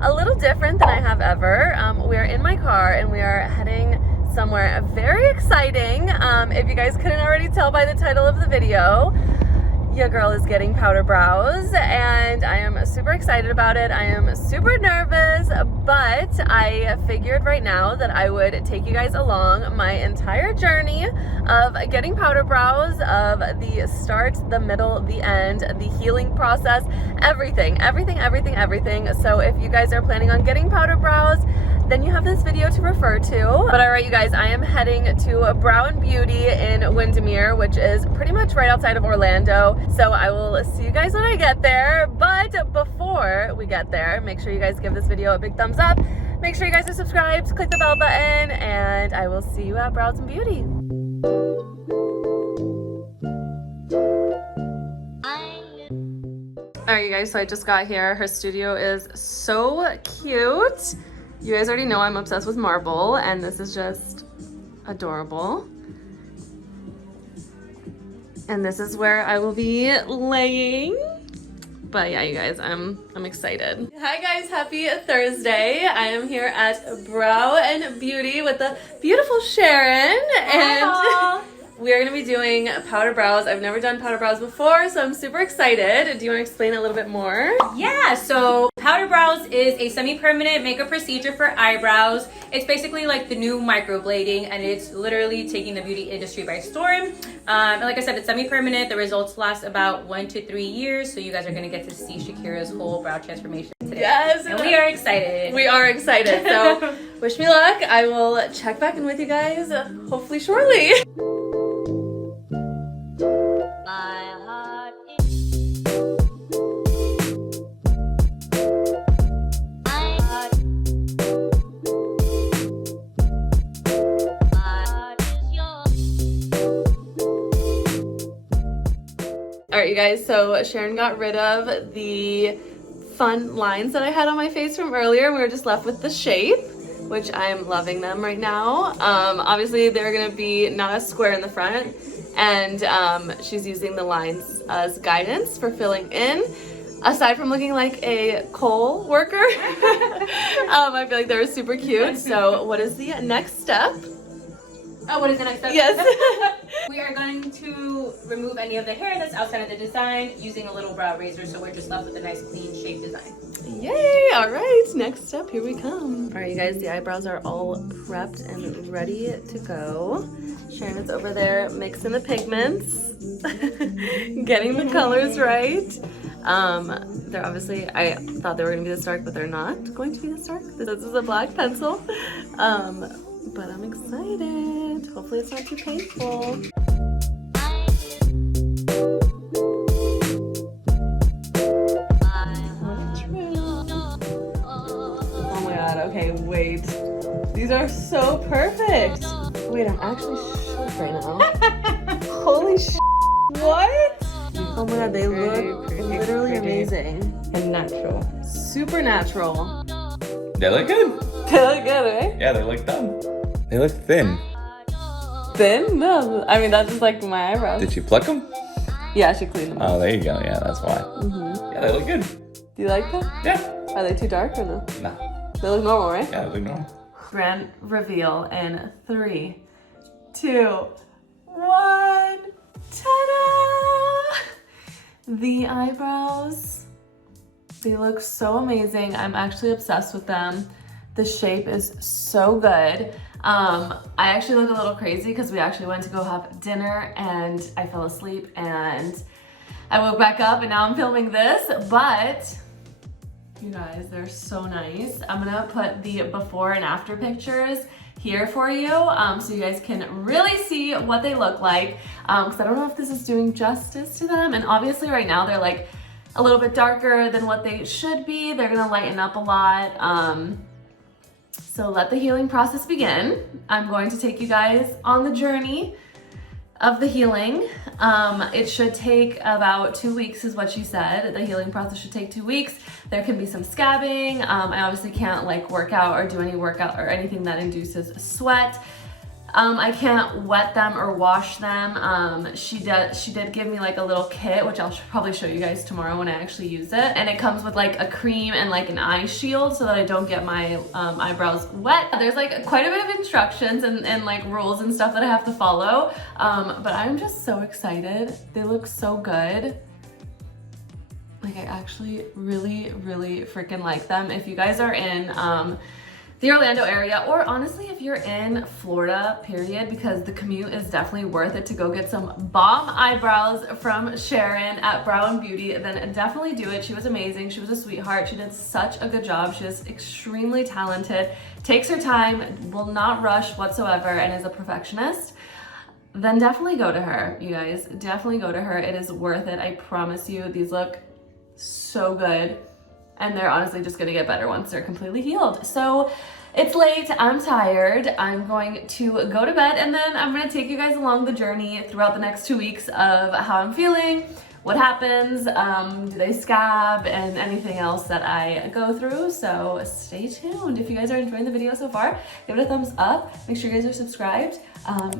a little different than I have ever. We are in my car and we are heading somewhere very exciting. If you guys couldn't already tell by the title of the video, your girl is getting powder brows and I am super excited about it. I am super nervous, but I figured right now that I would take you guys along my entire journey of getting powder brows, of the start, the middle, the end, the healing process, everything. So if you guys are planning on getting powder brows, then you have this video to refer to. But all right, you guys, I am heading to Brow & Beauty in Windermere, which is pretty much right outside of Orlando. So I will see you guys when I get there. But before we get there, make sure you guys give this video a big thumbs up. Make sure you guys are subscribed, click the bell button, and I will see you at Brows & Beauty. All right, you guys, so I just got here. Her studio is so cute. You guys already know I'm obsessed with marble, and this is just adorable. And this is where I will be laying. But yeah, you guys, I'm excited. Hi guys, happy Thursday. I am here at Brow & Beauty with the beautiful Sharon. Hello. And we are gonna be doing powder brows. I've never done powder brows before, so I'm super excited. Do you wanna explain a little bit more? Yeah, so powder brows is a semi-permanent makeup procedure for eyebrows. It's basically like the new microblading, and it's literally taking the beauty industry by storm. And like I said, it's semi-permanent. The results last about 1 to 3 years, so you guys are gonna get to see Shakira's whole brow transformation today. Yes! And we are excited. We are excited, so wish me luck. I will check back in with you guys hopefully shortly. All right, you guys, so Sharon got rid of the fun lines that I had on my face from earlier. We were just left with the shape, which I'm loving them right now. Obviously, they're gonna be not a square in the front, and she's using the lines as guidance for filling in. Aside from looking like a coal worker, I feel like they were super cute. So what is the next step? Oh, what is the next step? Yes. We are going to remove any of the hair that's outside of the design using a little brow razor, so we're just left with a nice clean shape design. Yay! All right, next step, here we come. All right, you guys, the eyebrows are all prepped and ready to go. Sharon is over there mixing the pigments, getting the colors right. They're obviously, I thought they were gonna be this dark, but they're not going to be this dark. This is a black pencil. But I'm excited. Hopefully it's not too painful. Oh my god, okay, wait. These are so perfect. Wait, I'm actually shook right now. Holy sh**. What? Oh my god, they look literally amazing. And natural. Super natural. They look good. They look good, right? Yeah, they look done. They look thin. Thin? No, I mean, that's just like my eyebrows. Did you pluck them? Yeah, she cleaned them. Oh, there you go. Yeah, that's why. Yeah, they look good. Do you like them? Yeah. Are they too dark or no? Nah. They look normal, right? Yeah, they look normal. Grand reveal in 3, 2, 1. Ta-da! The eyebrows. They look so amazing. I'm actually obsessed with them. The shape is so good. I actually look a little crazy because we actually went to go have dinner and I fell asleep and I woke back up and now I'm filming this, but you guys, they're so nice. I'm gonna put the before and after pictures here for you so you guys can really see what they look like, because I don't know if this is doing justice to them. And obviously right now they're like a little bit darker than what they should be. They're gonna lighten up a lot. So let the healing process begin. I'm going to take you guys on the journey of the healing. It should take about 2 weeks is what she said. The healing process should take 2 weeks. There can be some scabbing. I obviously can't like work out or do any workout or anything that induces sweat. I can't wet them or wash them. She did give me like a little kit, which I'll probably show you guys tomorrow when I actually use it. And it comes with like a cream and like an eye shield so that I don't get my eyebrows wet. There's like quite a bit of instructions and like rules and stuff that I have to follow. But I'm just so excited. They look so good. Like, I actually really freaking like them. If you guys are in the Orlando area, or honestly if you're in Florida, period, because the commute is definitely worth it to go get some bomb eyebrows from Sharon at Brow & Beauty, then definitely do it. She was amazing. She was a sweetheart. She did such a good job. She is extremely talented, takes her time, will not rush whatsoever, and is a perfectionist. Then definitely go to her, you guys. Definitely go to her. It is worth it. I promise you. These look so good. And they're honestly just gonna get better once they're completely healed. So it's late, I'm tired. I'm going to go to bed, and then I'm gonna take you guys along the journey throughout the next 2 weeks of how I'm feeling, what happens, do they scab, and anything else that I go through. So stay tuned. If you guys are enjoying the video so far, give it a thumbs up. Make sure you guys are subscribed.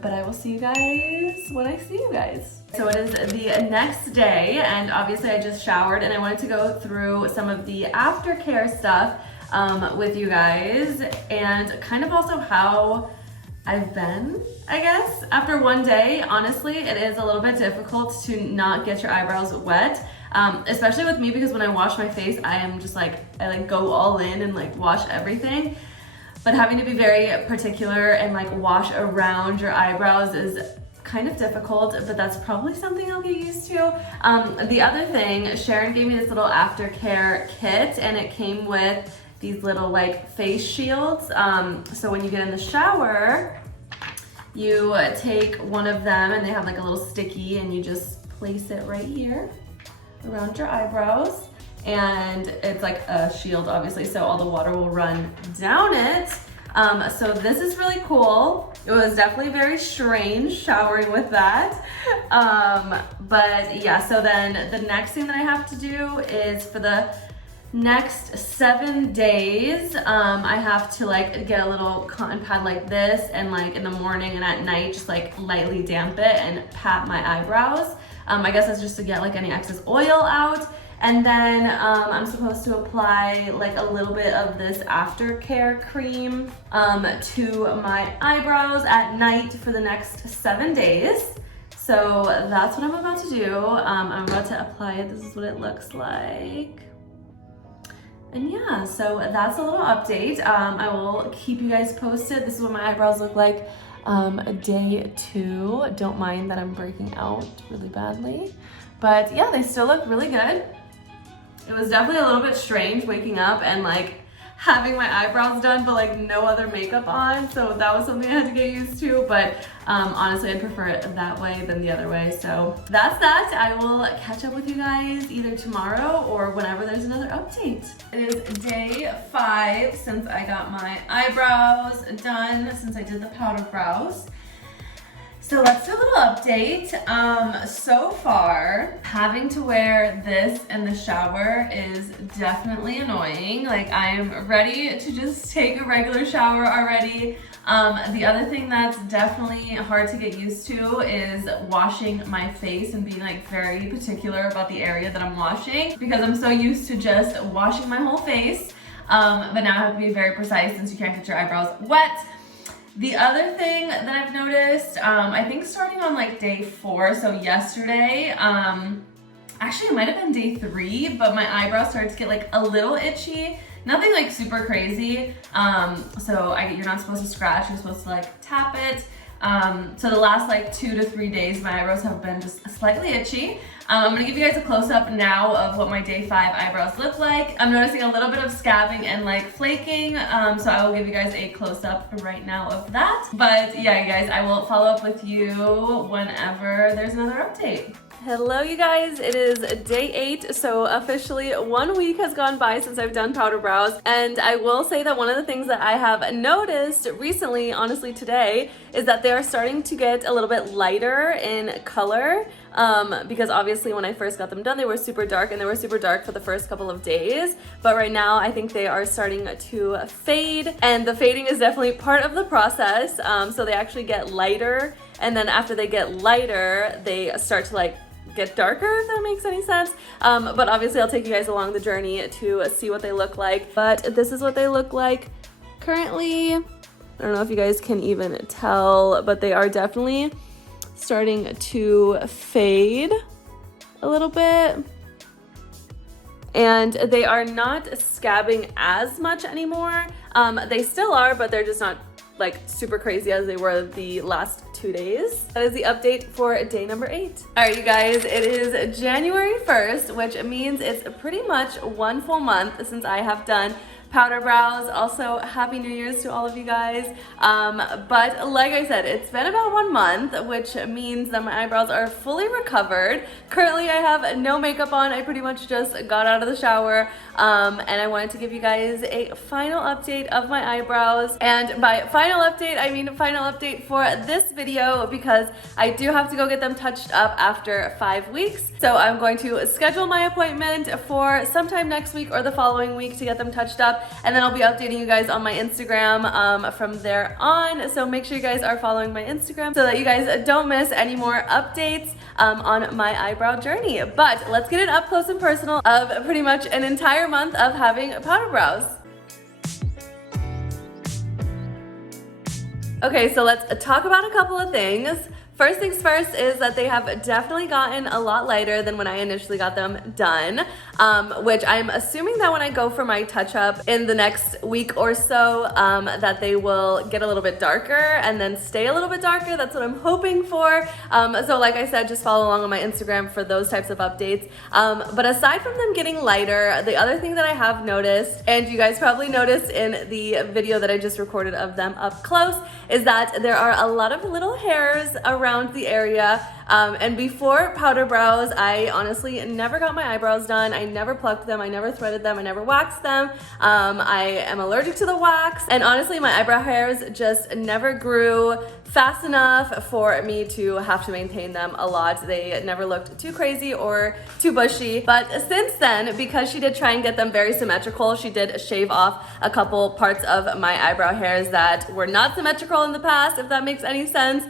But I will see you guys when I see you guys. So it is the next day, and obviously I just showered, and I wanted to go through some of the aftercare stuff with you guys, and kind of also how I've been, I guess. After one day, honestly, it is a little bit difficult to not get your eyebrows wet, especially with me, because when I wash my face, I am just like, I like go all in and like wash everything. But having to be very particular and like wash around your eyebrows is kind of difficult, but that's probably something I'll get used to. The other thing, Sharon gave me this little Aftercare kit, and it came with these little like face shields. So when you get in the shower, you take one of them, and they have like a little sticky, and you just place it right here around your eyebrows. And it's like a shield, obviously, so all the water will run down it. So this is really cool. It was definitely very strange showering with that. But yeah, so then the next thing that I have to do is for the next 7 days, I have to like get a little cotton pad like this, and like in the morning and at night, just like lightly damp it and pat my eyebrows. I guess that's just to get like any excess oil out. And then I'm supposed to apply like a little bit of this Aftercare cream to my eyebrows at night for the next 7 days. So that's what I'm about to do. I'm about to apply it. This is what it looks like. And yeah, so that's a little update. I will keep you guys posted. This is what my eyebrows look like day 2. Don't mind that I'm breaking out really badly. But yeah, they still look really good. It was definitely a little bit strange waking up and like having my eyebrows done but like no other makeup on, so that was something I had to get used to. But honestly, I prefer it that way than the other way. So that's that. I will catch up with you guys either tomorrow or whenever there's another update. It is day 5 since I got my eyebrows done, since I did the powder brows. So let's do a little update. So far, having to wear this in the shower is definitely annoying. Like, I'm ready to just take a regular shower already. The other thing that's definitely hard to get used to is washing my face and being like very particular about the area that I'm washing, because I'm so used to just washing my whole face. But now I have to be very precise since you can't get your eyebrows wet. The other thing that I've noticed, I think starting on like day 4, so yesterday, actually it might have been day 3, but my eyebrows started to get like a little itchy. Nothing like super crazy. So you're not supposed to scratch, you're supposed to like tap it. So the last like 2 to 3 days, my eyebrows have been just slightly itchy. I'm gonna give you guys a close-up now of what my day 5 eyebrows look like. I'm noticing a little bit of scabbing and like flaking, so I will give you guys a close-up right now of that. But yeah, you guys, I will follow up with you whenever there's another update. Hello you guys, it is day 8, so officially 1 week has gone by since I've done powder brows, and I will say that one of the things that I have noticed recently, honestly today, is that they are starting to get a little bit lighter in color. Because obviously when I first got them done, they were super dark, and they were super dark for the first couple of days. But right now I think they are starting to fade, and the fading is definitely part of the process. So they actually get lighter, and then after they get lighter, they start to like get darker, if that makes any sense. But obviously I'll take you guys along the journey to see what they look like. But this is what they look like currently. I don't know if you guys can even tell, but they are definitely starting to fade a little bit. And they are not scabbing as much anymore. They still are, but they're just not like super crazy as they were the last 2 days. That is the update for day number 8. All right, you guys, it is January 1st, which means it's pretty much 1 full month since I have done powder brows. Also, Happy New Year's to all of you guys. But like I said, it's been about 1 month, which means that my eyebrows are fully recovered. Currently, I have no makeup on. I pretty much just got out of the shower, and I wanted to give you guys a final update of my eyebrows. And by final update, I mean final update for this video, because I do have to go get them touched up after 5 weeks. So I'm going to schedule my appointment for sometime next week or the following week to get them touched up. And then I'll be updating you guys on my Instagram from there on. So make sure you guys are following my Instagram so that you guys don't miss any more updates on my eyebrow journey. But let's get it up close and personal of pretty much an entire month of having powder brows. Okay, so let's talk about a couple of things. First things first is that they have definitely gotten a lot lighter than when I initially got them done, which I'm assuming that when I go for my touch-up in the next week or so, that they will get a little bit darker and then stay a little bit darker. That's what I'm hoping for. So like I said, just follow along on my Instagram for those types of updates. But aside from them getting lighter, the other thing that I have noticed, and you guys probably noticed in the video that I just recorded of them up close, is that there are a lot of little hairs around the area. And before powder brows, I honestly never got my eyebrows done. I never plucked them. I never threaded them. I never waxed them. I am allergic to the wax. And honestly, my eyebrow hairs just never grew fast enough for me to have to maintain them a lot. They never looked too crazy or too bushy. But since then, because she did try and get them very symmetrical, she did shave off a couple parts of my eyebrow hairs that were not symmetrical in the past, if that makes any sense.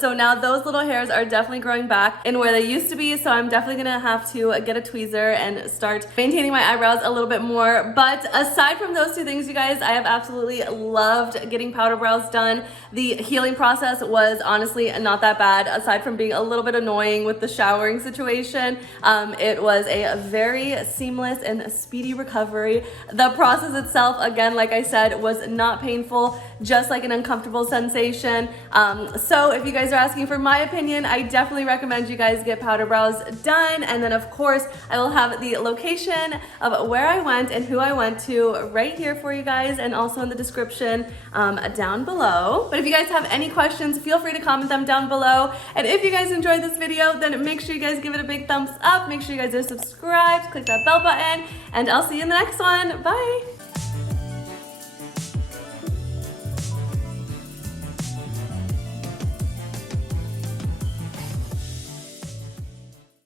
So now those little hairs are definitely growing back in where they used to be. So I'm definitely gonna have to get a tweezer and start maintaining my eyebrows a little bit more. But aside from those two things, you guys, I have absolutely loved getting powder brows done. The healing process was honestly not that bad, aside from being a little bit annoying with the showering situation. It was a very seamless and speedy recovery. The process itself, again, like I said, was not painful, just like an uncomfortable sensation. So if you guys are asking for my opinion, I definitely recommend you guys get powder brows done. And then of course, I will have the location of where I went and who I went to right here for you guys, and also in the description down below. But if you guys have any questions, feel free to comment them down below. And if you guys enjoyed this video, then make sure you guys give it a big thumbs up. Make sure you guys are subscribed, click that bell button, and I'll see you in the next one. Bye!